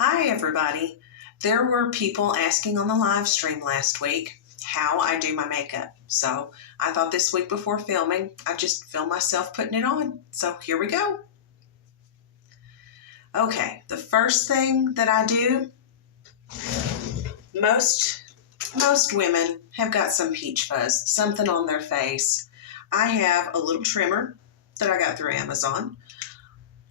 Hi everybody. There were people asking on the live stream last week how I do my makeup. So I thought this week before filming, I just film myself putting it on. So here we go. Okay, the first thing that I do, most women have got some peach fuzz, something on their face. I have a little trimmer that I got through Amazon.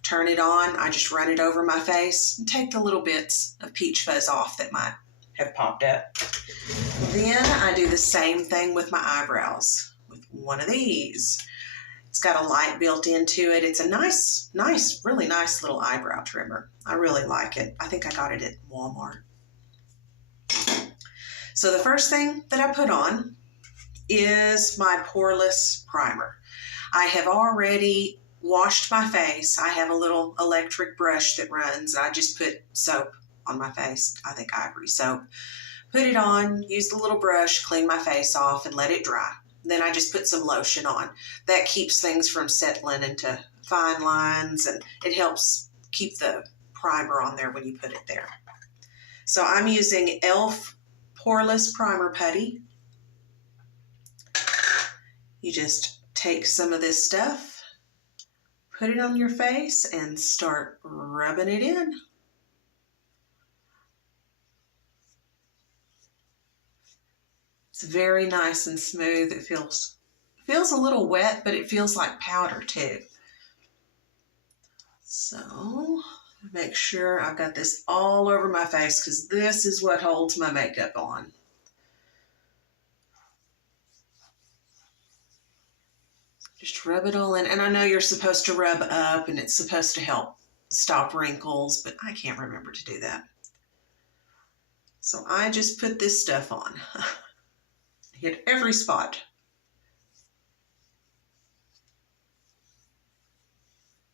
Turn it on, I just run it over my face and take the little bits of peach fuzz off that might have popped up. Then I do the same thing with my eyebrows with one of these. It's got a light built into it. It's a nice, really nice little eyebrow trimmer. I really like it. I think I got it at Walmart. So the first thing that I put on is my poreless primer. I have already washed my face. I have a little electric brush that runs. I just put soap on my face. I think Ivory soap. Put it on, use the little brush, clean my face off, and let it dry. Then I just put some lotion on. That keeps things from settling into fine lines, and it helps keep the primer on there when you put it there. So I'm using e.l.f. Poreless Primer Putty. You just take some of this stuff, put it on your face, and start rubbing it in. It's very nice and smooth. It feels a little wet, but it feels like powder too. So make sure I've got this all over my face because this is what holds my makeup on. Just rub it all in. And I know you're supposed to rub up and it's supposed to help stop wrinkles, but I can't remember to do that. So I just put this stuff on. Hit every spot.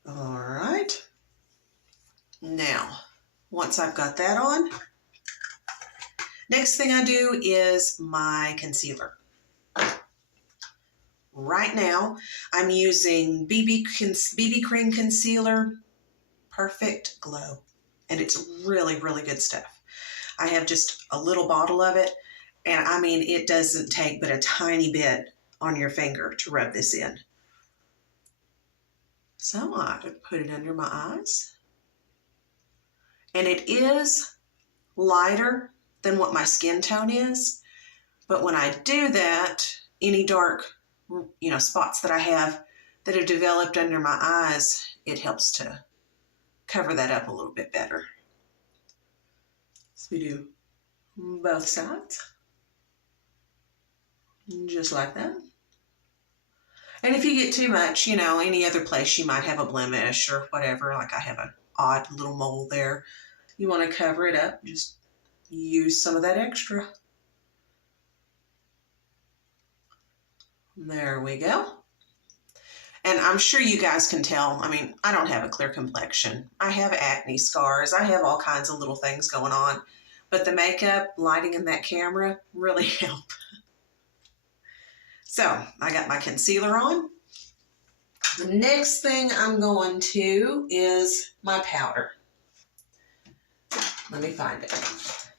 All right. Now, once I've got that on, next thing I do is my concealer. Right now, I'm using BB Cream Concealer Perfect Glow, and it's really, really good stuff. I have just a little bottle of it, and I mean, it doesn't take but a tiny bit on your finger to rub this in. So I put it under my eyes, and it is lighter than what my skin tone is, but when I do that, any dark spots that I have that have developed under my eyes, it helps to cover that up a little bit better. So we do both sides, just like that. And if you get too much, any other place you might have a blemish or whatever, like I have an odd little mole there, you want to cover it up, just use some of that extra. There we go. And I'm sure you guys can tell, I mean, I don't have a clear complexion. I have acne scars. I have all kinds of little things going on. But the makeup, lighting in that camera really help. So I got my concealer on. The next thing I'm going to is my powder. Let me find it.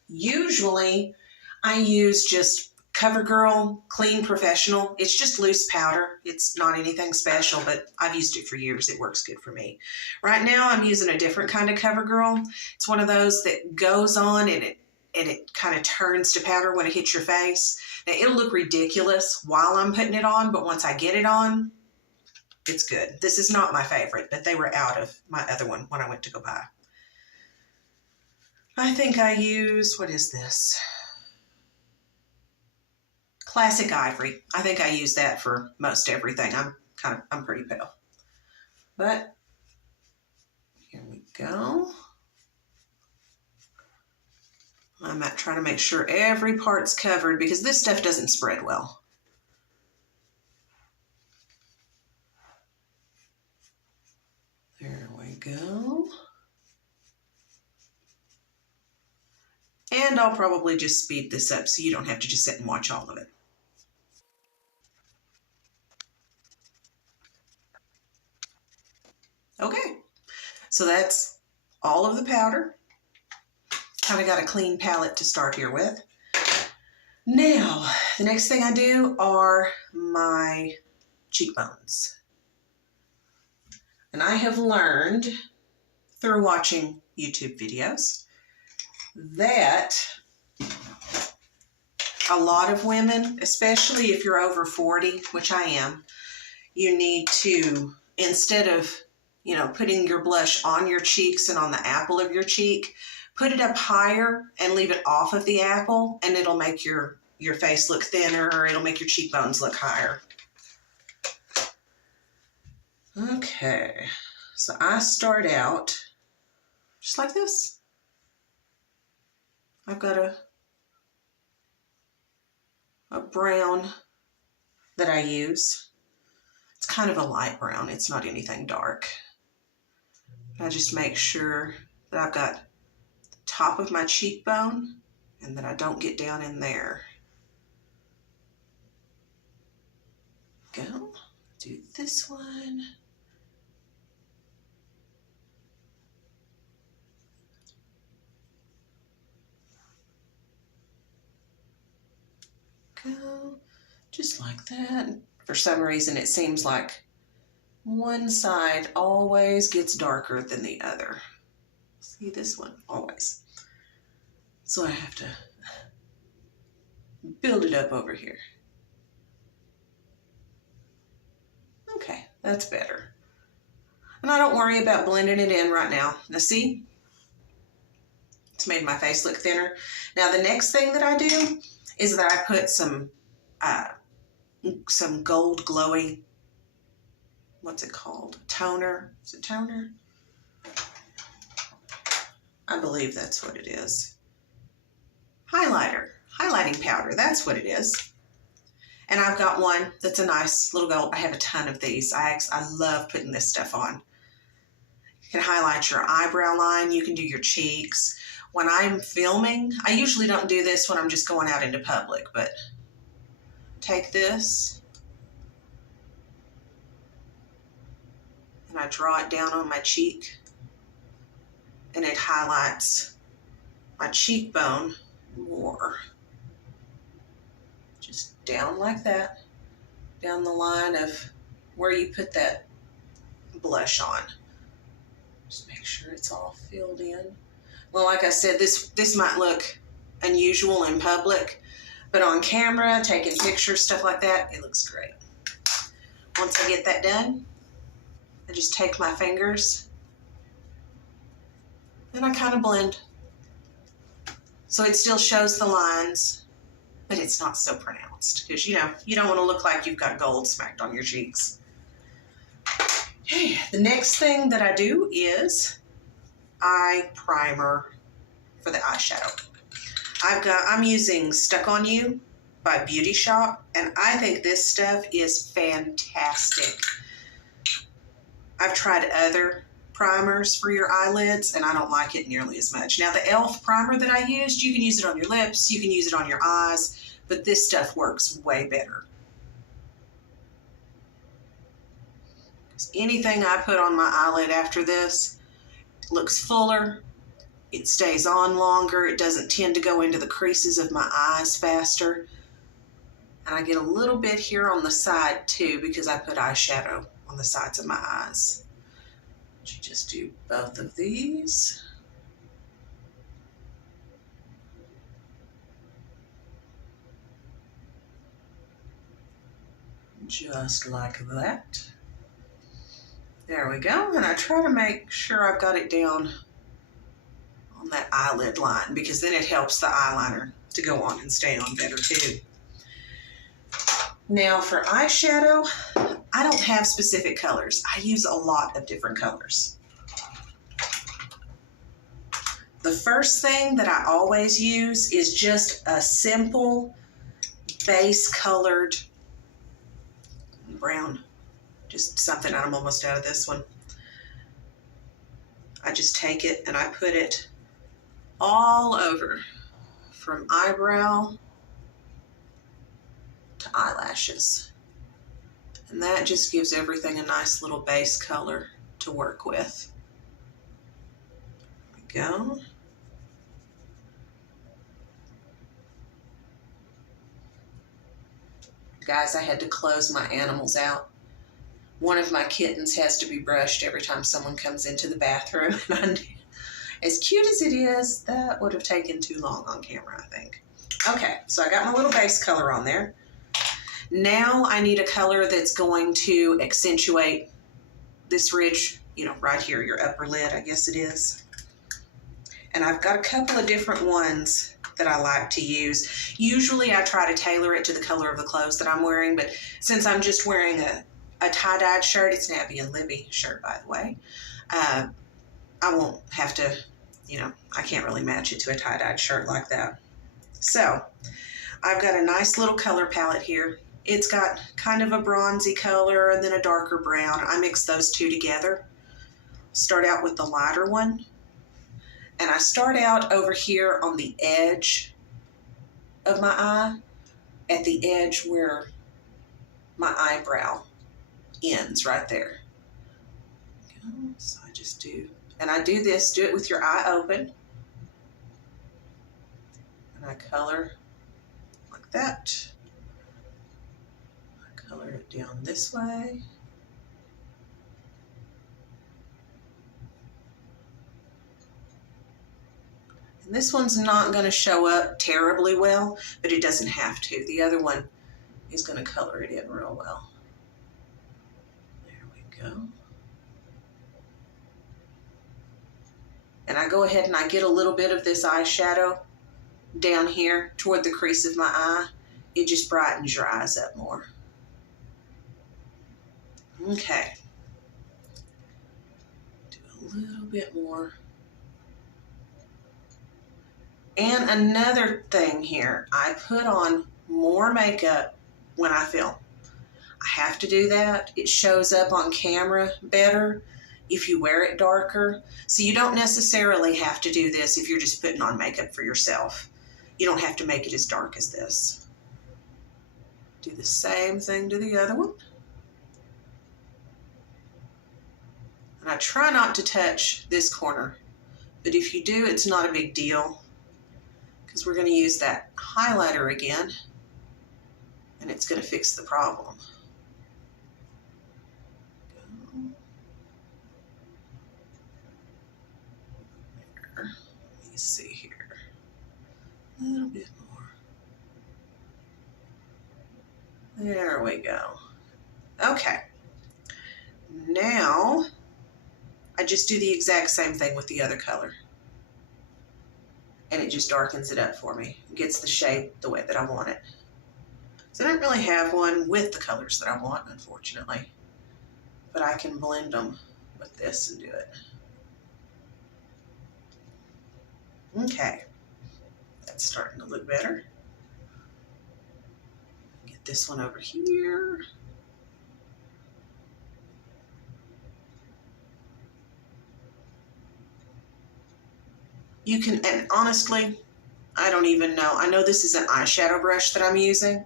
Usually I use just CoverGirl Clean Professional. It's just loose powder. It's not anything special, but I've used it for years. It works good for me. Right now I'm using a different kind of CoverGirl. It's one of those that goes on and it kind of turns to powder when it hits your face. Now it'll look ridiculous while I'm putting it on, but once I get it on, it's good. This is not my favorite, but they were out of my other one when I went to go buy. I think I use, what is this? Classic Ivory. I think I use that for most everything. I'm pretty pale. But here we go. I'm trying to make sure every part's covered because this stuff doesn't spread well. There we go. And I'll probably just speed this up so you don't have to just sit and watch all of it. Okay, so that's all of the powder. Kind of got a clean palette to start here with. Now, the next thing I do are my cheekbones. And I have learned through watching YouTube videos that a lot of women, especially if you're over 40, which I am, you need to, instead of, putting your blush on your cheeks and on the apple of your cheek, put it up higher and leave it off of the apple, and it'll make your face look thinner, or it'll make your cheekbones look higher. Okay, so I start out just like this. I've got a brown that I use. It's kind of a light brown. It's not anything dark. I just make sure that I've got the top of my cheekbone and that I don't get down in there. Go. Do this one. Go. Just like that. For some reason, it seems like one side always gets darker than the other. See this one? Always. So I have to build it up over here. Okay, that's better. And I don't worry about blending it in right now. Now see? It's made my face look thinner. Now the next thing that I do is that I put some gold glowy, what's it called? Toner. Is it toner? I believe that's what it is. Highlighter. Highlighting powder. That's what it is. And I've got one that's a nice little gold. I have a ton of these. I love putting this stuff on. You can highlight your eyebrow line. You can do your cheeks. When I'm filming, I usually don't do this when I'm just going out into public, but take this and I draw it down on my cheek, and it highlights my cheekbone more. Just down like that, down the line of where you put that blush on. Just make sure it's all filled in. Well, like I said, this might look unusual in public, but on camera, taking pictures, stuff like that, it looks great. Once I get that done, I just take my fingers and I kind of blend. So it still shows the lines, but it's not so pronounced, because you don't want to look like you've got gold smacked on your cheeks. Okay, the next thing that I do is eye primer for the eyeshadow. I'm using Stuck On You by Beauty Shop, and I think this stuff is fantastic. I've tried other primers for your eyelids, and I don't like it nearly as much. Now, the e.l.f. primer that I used, you can use it on your lips, you can use it on your eyes, but this stuff works way better. Anything I put on my eyelid after this looks fuller, it stays on longer, it doesn't tend to go into the creases of my eyes faster. And I get a little bit here on the side too, because I put eyeshadow on the sides of my eyes. You just do both of these. Just like that. There we go. And I try to make sure I've got it down on that eyelid line, because then it helps the eyeliner to go on and stay on better too. Now for eyeshadow, I don't have specific colors. I use a lot of different colors. The first thing that I always use is just a simple base colored brown. Just something, I'm almost out of this one. I just take it and I put it all over, from eyebrow to eyelashes. And that just gives everything a nice little base color to work with. There we go. Guys, I had to close my animals out. One of my kittens has to be brushed every time someone comes into the bathroom. And as cute as it is, that would have taken too long on camera, I think. Okay, so I got my little base color on there. Now I need a color that's going to accentuate this ridge, right here, your upper lid, I guess it is. And I've got a couple of different ones that I like to use. Usually I try to tailor it to the color of the clothes that I'm wearing, but since I'm just wearing a tie-dyed shirt, it's an Abby and Libby shirt, by the way, I won't have to, I can't really match it to a tie-dyed shirt like that. So I've got a nice little color palette here. It's got kind of a bronzy color and then a darker brown. I mix those two together. Start out with the lighter one. And I start out over here on the edge of my eye, at the edge where my eyebrow ends, right there. So I just do, and I do this, do it with your eye open. And I color like that. I color it down this way. And this one's not going to show up terribly well, but it doesn't have to. The other one is going to color it in real well. There we go. And I go ahead and I get a little bit of this eyeshadow down here toward the crease of my eye. It just brightens your eyes up more. Okay. Do a little bit more. And another thing here, I put on more makeup when I film. I have to do that. It shows up on camera better if you wear it darker. So you don't necessarily have to do this if you're just putting on makeup for yourself. You don't have to make it as dark as this. Do the same thing to the other one. And I try not to touch this corner, but if you do, it's not a big deal, because we're going to use that highlighter again, and it's going to fix the problem. There. Let me see here. A little bit more. There we go. Okay. Now, I just do the exact same thing with the other color. And it just darkens it up for me. It gets the shape the way that I want it. So I don't really have one with the colors that I want, unfortunately. But I can blend them with this and do it. Okay. That's starting to look better. Get this one over here. You can, and honestly, I don't even know. I know this is an eyeshadow brush that I'm using.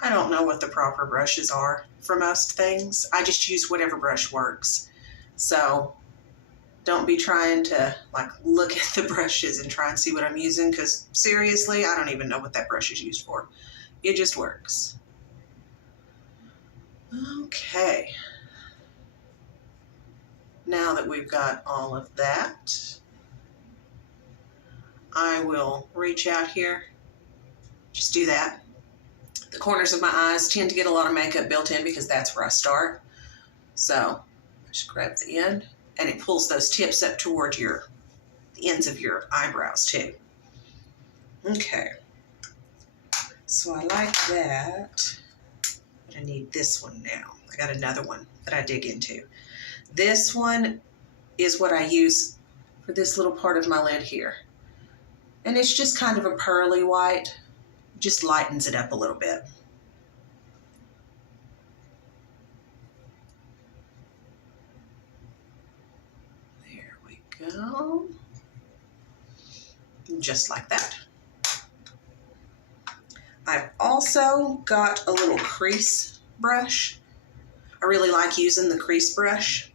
I don't know what the proper brushes are for most things. I just use whatever brush works. So don't be trying to look at the brushes and try and see what I'm using, because seriously, I don't even know what that brush is used for. It just works. Okay. Now that we've got all of that, I will reach out here, just do that. The corners of my eyes tend to get a lot of makeup built in because that's where I start. So just grab the end, and it pulls those tips up toward the ends of your eyebrows too. Okay, so I like that, but I need this one now. I got another one that I dig into. This one is what I use for this little part of my lid here. And it's just kind of a pearly white, just lightens it up a little bit. There we go. Just like that. I've also got a little crease brush. I really like using the crease brush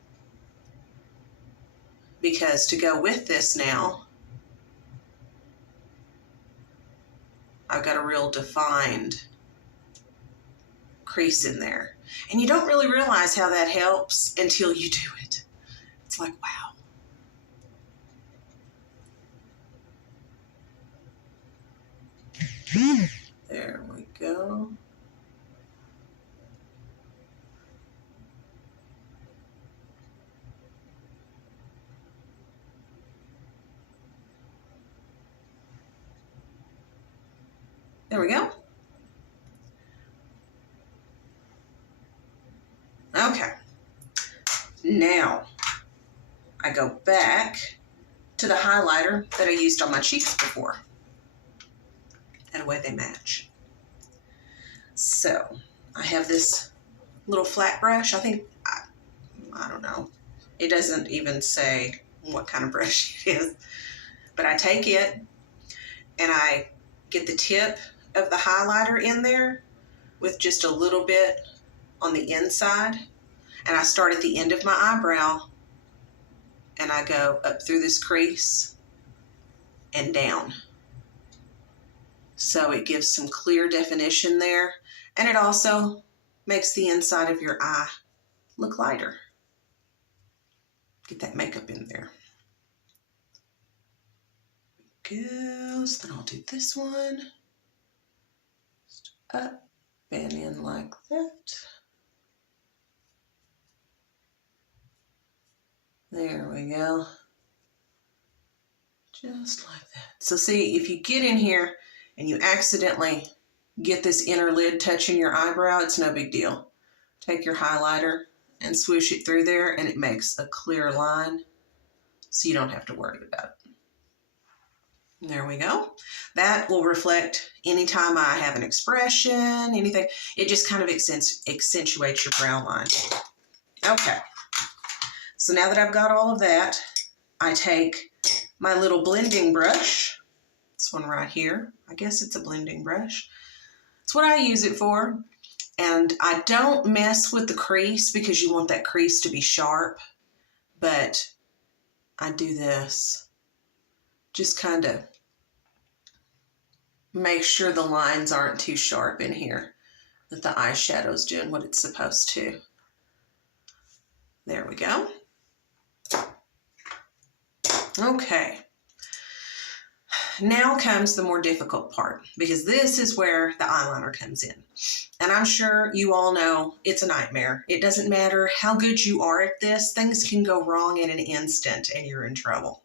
because to go with this now, I've got a real defined crease in there. And you don't really realize how that helps until you do it. It's like, wow. There we go. There we go. Okay. Now, I go back to the highlighter that I used on my cheeks before. And away they match. So, I have this little flat brush. I think, I don't know. It doesn't even say what kind of brush it is. But I take it and I get the tip of the highlighter in there with just a little bit on the inside. And I start at the end of my eyebrow and I go up through this crease and down. So it gives some clear definition there. And it also makes the inside of your eye look lighter. Get that makeup in there. Goes. Then I'll do this one. Just up and in like that. There we go. Just like that. So see, if you get in here and you accidentally get this inner lid touching your eyebrow, it's no big deal. Take your highlighter and swoosh it through there and it makes a clear line so you don't have to worry about it. There we go. That will reflect anytime I have an expression, anything. It just kind of accentuates your brow line. Okay. So now that I've got all of that, I take my little blending brush. This one right here. I guess it's a blending brush. It's what I use it for. And I don't mess with the crease because you want that crease to be sharp. But I do this. Just kind of make sure the lines aren't too sharp in here. That the eyeshadow's doing what it's supposed to. There we go. Okay. Now comes the more difficult part, because this is where the eyeliner comes in. And I'm sure you all know it's a nightmare. It doesn't matter how good you are at this, things can go wrong in an instant and you're in trouble.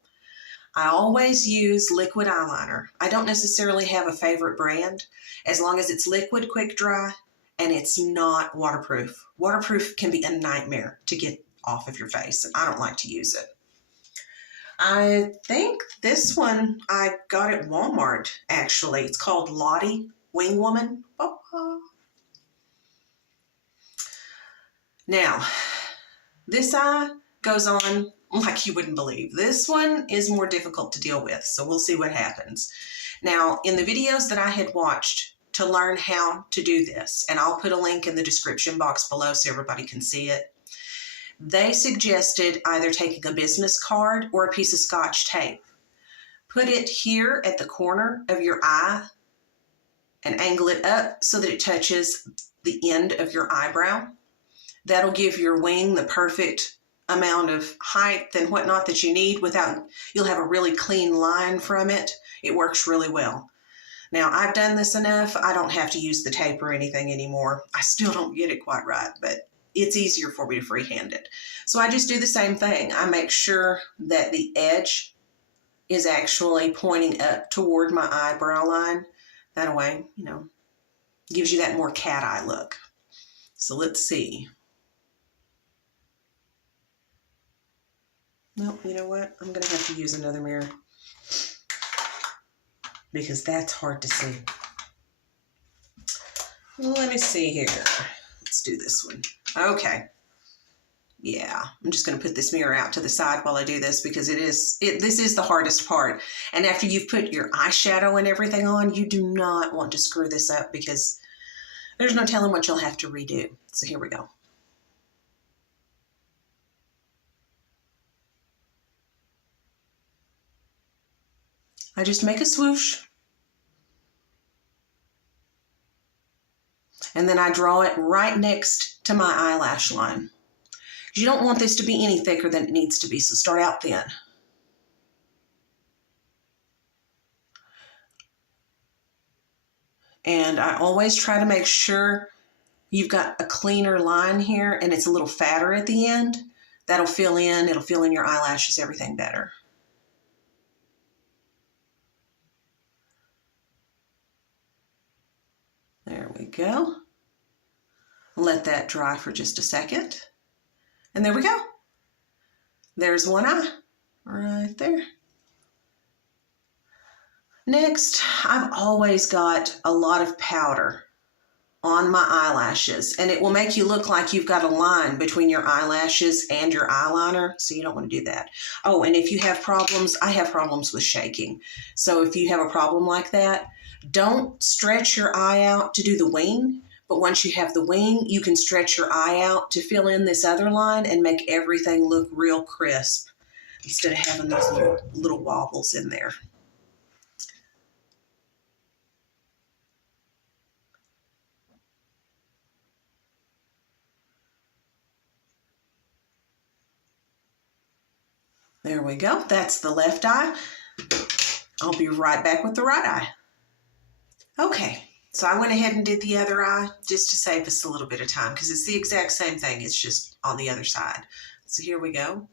I always use liquid eyeliner. I don't necessarily have a favorite brand, as long as it's liquid, quick dry, and it's not waterproof. Waterproof can be a nightmare to get off of your face, and I don't like to use it. I think this one I got at Walmart, actually. It's called Lottie Wing Woman. Now, this eye goes on like you wouldn't believe. This one is more difficult to deal with, so we'll see what happens. Now, in the videos that I had watched to learn how to do this, and I'll put a link in the description box below so everybody can see it, they suggested either taking a business card or a piece of Scotch tape. Put it here at the corner of your eye and angle it up so that it touches the end of your eyebrow. That'll give your wing the perfect amount of height and whatnot that you need without, you'll have a really clean line from it. It works really well. Now, I've done this enough. I don't have to use the tape or anything anymore. I still don't get it quite right, but it's easier for me to freehand it. So I just do the same thing. I make sure that the edge is actually pointing up toward my eyebrow line. That way, you know, gives you that more cat eye look. So let's see. No, you know what? I'm going to have to use another mirror because that's hard to see. Let me see here. Let's do this one. Okay. Yeah, I'm just going to put this mirror out to the side while I do this because this is the hardest part. And after you've put your eyeshadow and everything on, you do not want to screw this up because there's no telling what you'll have to redo. So here we go. I just make a swoosh. And and then I draw it right next to my eyelash line. You don't want this to be any thicker than it needs to be, so start out thin. And I always try to make sure you've got a cleaner line here and it's a little fatter at the end. That'll fill in, it'll fill in your eyelashes, everything better. There we go. Let that dry for just a second. And there we go. There's one eye right there. Next, I've always got a lot of powder on my eyelashes, and it will make you look like you've got a line between your eyelashes and your eyeliner, so you don't want to do that. Oh, and if you have problems, I have problems with shaking. So if you have a problem like that, don't stretch your eye out to do the wing, but once you have the wing, you can stretch your eye out to fill in this other line and make everything look real crisp instead of having those little wobbles in there. There we go. That's the left eye. I'll be right back with the right eye. Okay, so I went ahead and did the other eye just to save us a little bit of time because it's the exact same thing. It's just on the other side. So here we go.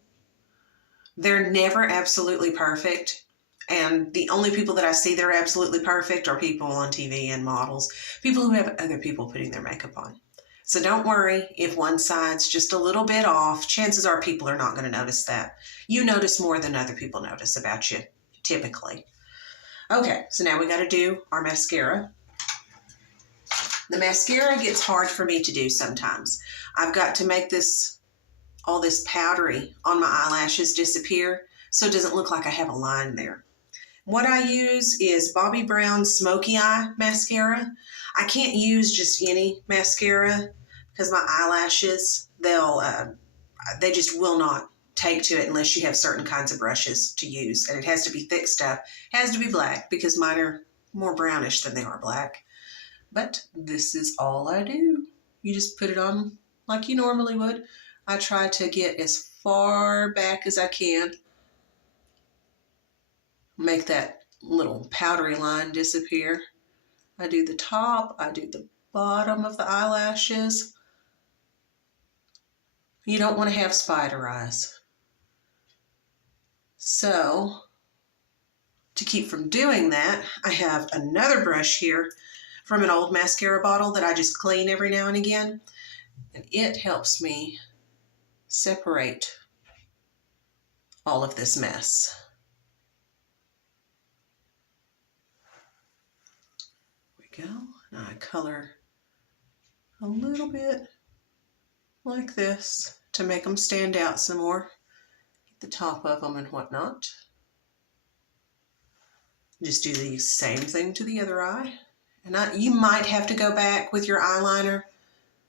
They're never absolutely perfect. And the only people that I see that are absolutely perfect are people on TV and models, people who have other people putting their makeup on. So don't worry if one side's just a little bit off. Chances are people are not going to notice that. You notice more than other people notice about you, typically. Okay, so now we got to do our mascara. The mascara gets hard for me to do sometimes. I've got to make all this powdery on my eyelashes disappear so it doesn't look like I have a line there. What I use is Bobbi Brown Smoky Eye Mascara. I can't use just any mascara because my eyelashes, they just will not take to it unless you have certain kinds of brushes to use. And it has to be thick stuff. It has to be black because mine are more brownish than they are black. But this is all I do. You just put it on like you normally would. I try to get as far back as I can. Make that little powdery line disappear. I do the top, I do the bottom of the eyelashes. You don't want to have spider eyes. So, to keep from doing that, I have another brush here from an old mascara bottle that I just clean every now and again. And it helps me separate all of this mess. There we go. Now I color a little bit like this to make them stand out some more. Get the top of them and whatnot. Just do the same thing to the other eye. And you might have to go back with your eyeliner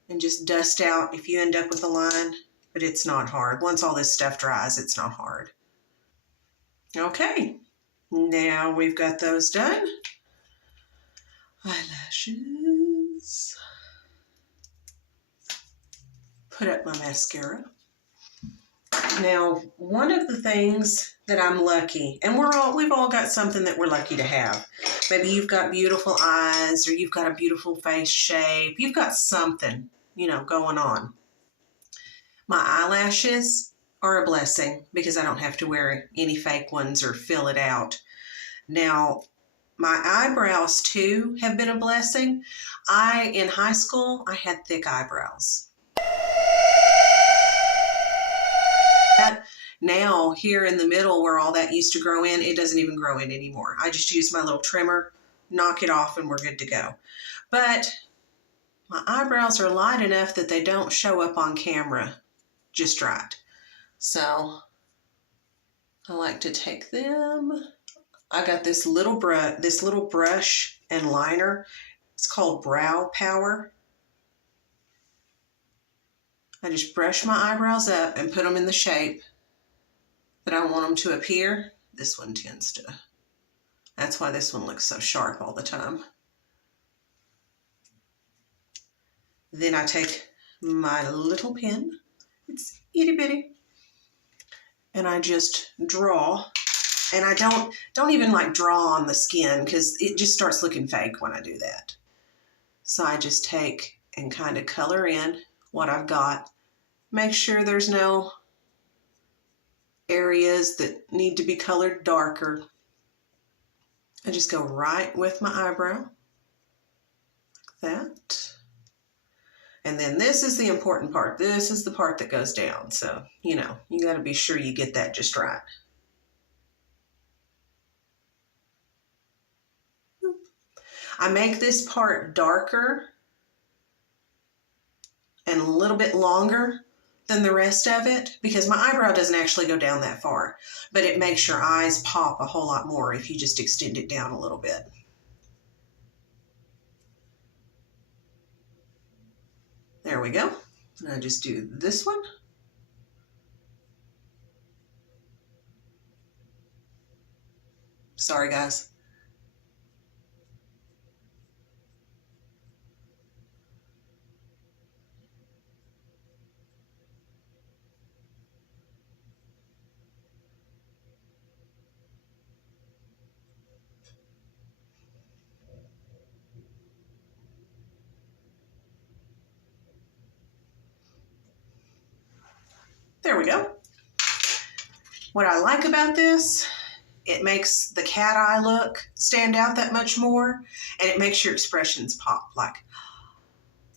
and just dust out if you end up with a line, but it's not hard. Once all this stuff dries, it's not hard. Okay, now we've got those done. Eyelashes. Put up my mascara. Now, one of the things that I'm lucky, and we've all got something that we're lucky to have. Maybe you've got beautiful eyes, or you've got a beautiful face shape. You've got something, going on. My eyelashes are a blessing because I don't have to wear any fake ones or fill it out. Now, my eyebrows too have been a blessing. In high school, I had thick eyebrows. Now, here in the middle where all that used to grow in, it doesn't even grow in anymore. I just use my little trimmer, knock it off, and we're good to go. But my eyebrows are light enough that they don't show up on camera just right. So I like to take them. I got this little brush and liner. It's called Brow Power. I just brush my eyebrows up and put them in the shape that I want them to appear. This one tends to. That's why this one looks so sharp all the time. Then I take my little pen, it's itty bitty, and I just draw. And I don't even like draw on the skin because it just starts looking fake when I do that. So I just take and kind of color in what I've got. Make sure there's no areas that need to be colored darker. I just go right with my eyebrow, like that. And then this is the important part. This is the part that goes down. So, you know, you got to be sure you get that just right. I make this part darker and a little bit longer than the rest of it because my eyebrow doesn't actually go down that far, but it makes your eyes pop a whole lot more if you just extend it down a little bit. There we go. And I just do this one. Sorry, guys. There we go. What I like about this, it makes the cat eye look stand out that much more, and it makes your expressions pop. Like,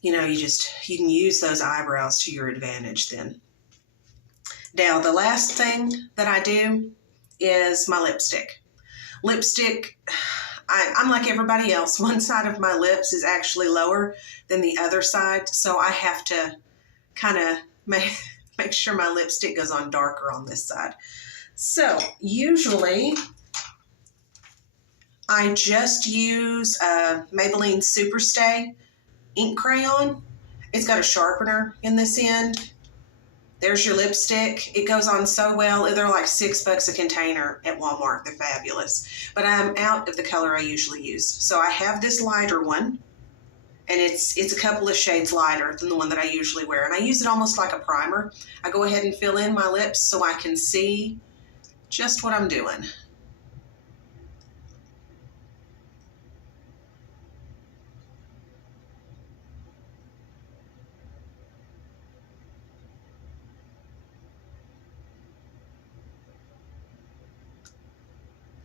you know, you can use those eyebrows to your advantage then. Now, the last thing that I do is my lipstick. Lipstick, I'm like everybody else. One side of my lips is actually lower than the other side, so I have to kind of make sure my lipstick goes on darker on this side. So usually I just use a Maybelline Superstay ink crayon. It's got a sharpener in this end. There's your lipstick. It goes on so well. They're like $6 a container at Walmart. They're fabulous. But I'm out of the color I usually use. So I have this lighter one, and it's a couple of shades lighter than the one that I usually wear. And I use it almost like a primer. I go ahead and fill in my lips so I can see just what I'm doing.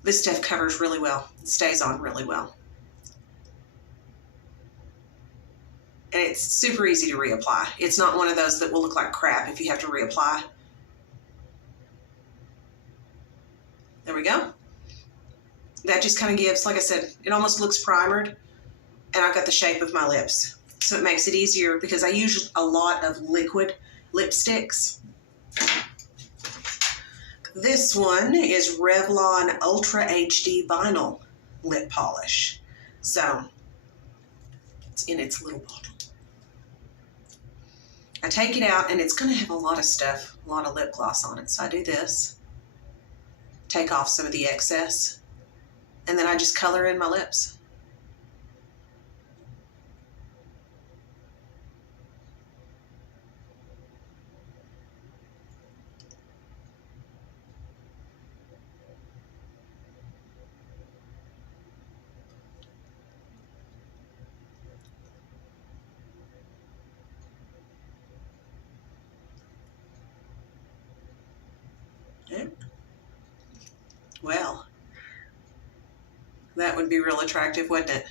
This stuff covers really well. It stays on really well. And it's super easy to reapply. It's not one of those that will look like crap if you have to reapply. There we go. That just kind of gives, like I said, it almost looks primered, and I've got the shape of my lips. So it makes it easier because I use a lot of liquid lipsticks. This one is Revlon Ultra HD Vinyl Lip Polish. So it's in its little bottle. I take it out, and it's going to have a lot of stuff, a lot of lip gloss on it. So I do this, take off some of the excess, and then I just color in my lips. Yeah. Well, that would be real attractive, wouldn't it?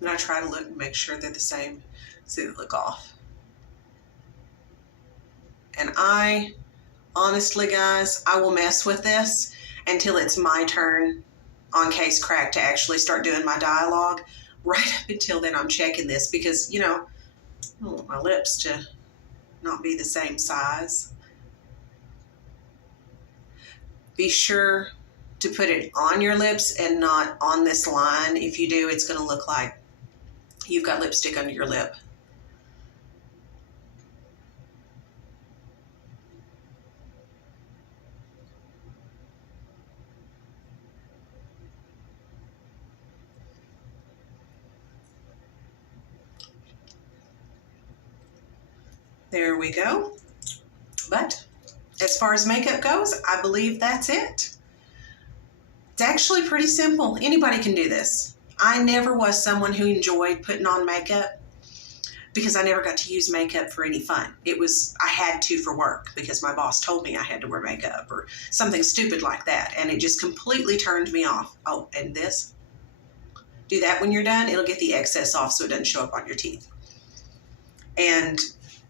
And I try to look and make sure they're the same so they look off. And honestly, guys, I will mess with this until it's my turn on Case Crack to actually start doing my dialogue. Right up until then, I'm checking this because, you know, I don't want my lips to not be the same size. Be sure to put it on your lips and not on this line. If you do, it's going to look like you've got lipstick under your lip. There we go. But as far as makeup goes, I believe that's it. It's actually pretty simple. Anybody can do this. I never was someone who enjoyed putting on makeup because I never got to use makeup for any fun. I had to for work because my boss told me I had to wear makeup or something stupid like that. And it just completely turned me off. Oh, and this, do that when you're done. It'll get the excess off so it doesn't show up on your teeth. And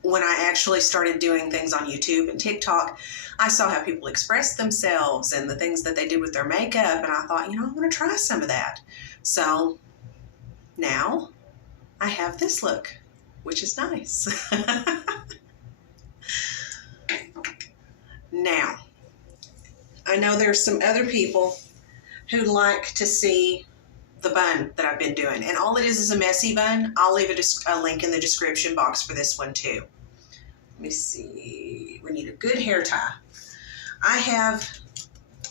when I actually started doing things on YouTube and TikTok, I saw how people expressed themselves and the things that they did with their makeup. And I thought, I want to try some of that. So now I have this look, which is nice. Now, I know there's some other people who like to see the bun that I've been doing. And all it is a messy bun. I'll leave a link in the description box for this one too. Let me see. We need a good hair tie.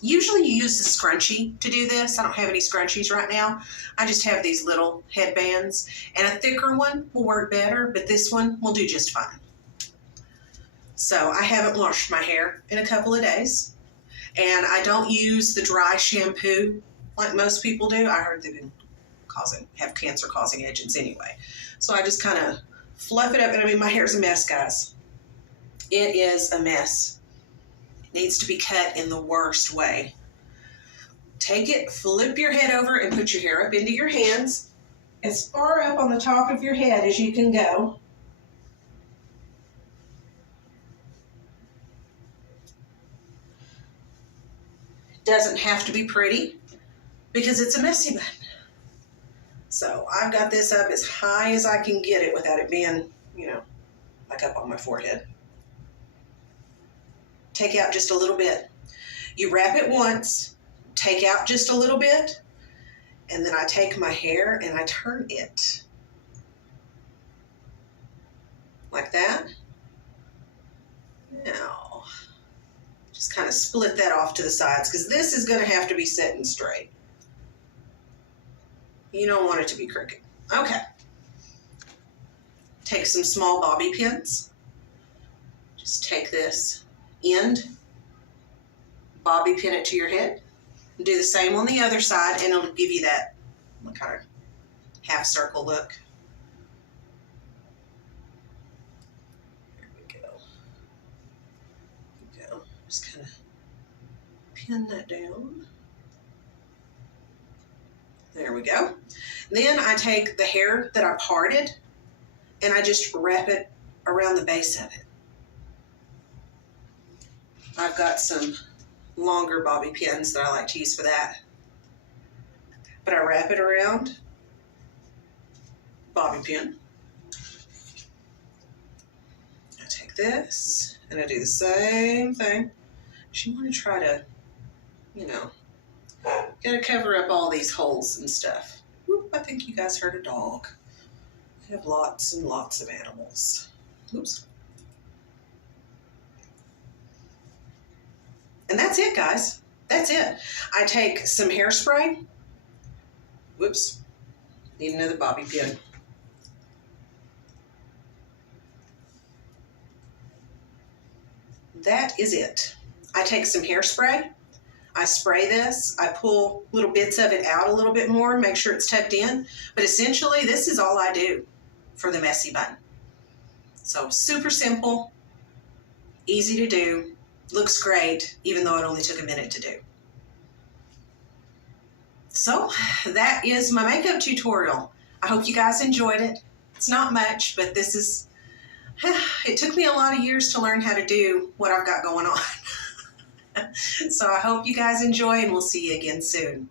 Usually you use the scrunchie to do this. I don't have any scrunchies right now. I just have these little headbands, and a thicker one will work better, but this one will do just fine. So I haven't washed my hair in a couple of days, and I don't use the dry shampoo like most people do. I heard they've been have cancer-causing agents anyway. So I just kind of fluff it up, and my hair's a mess, guys. It is a mess. Needs to be cut in the worst way. Take it, flip your head over, and put your hair up into your hands as far up on the top of your head as you can go. Doesn't have to be pretty because it's a messy bun. So I've got this up as high as I can get it without it being, like up on my forehead. Take out just a little bit. You wrap it once, take out just a little bit, and then I take my hair and I turn it like that. Now, just kind of split that off to the sides because this is going to have to be sitting straight. You don't want it to be crooked. Okay. Take some small bobby pins. Just take this end, bobby pin it to your head, and do the same on the other side, and it'll give you that kind of half circle look. There we go. There we go. Just kind of pin that down. There we go. Then I take the hair that I parted and I just wrap it around the base of it. I've got some longer bobby pins that I like to use for that. But I wrap it around, bobby pin. I take this and I do the same thing. You want to try to, gotta cover up all these holes and stuff. Whoop, I think you guys heard a dog. I have lots and lots of animals. Oops. And that's it, guys. That's it. I take some hairspray. Whoops. Need another bobby pin. That is it. I take some hairspray. I spray this. I pull little bits of it out a little bit more, make sure it's tucked in. But essentially, this is all I do for the messy bun. So super simple, easy to do. Looks great, even though it only took a minute to do. So that is my makeup tutorial. I hope you guys enjoyed it. It's not much, but it took me a lot of years to learn how to do what I've got going on. So I hope you guys enjoy, and we'll see you again soon.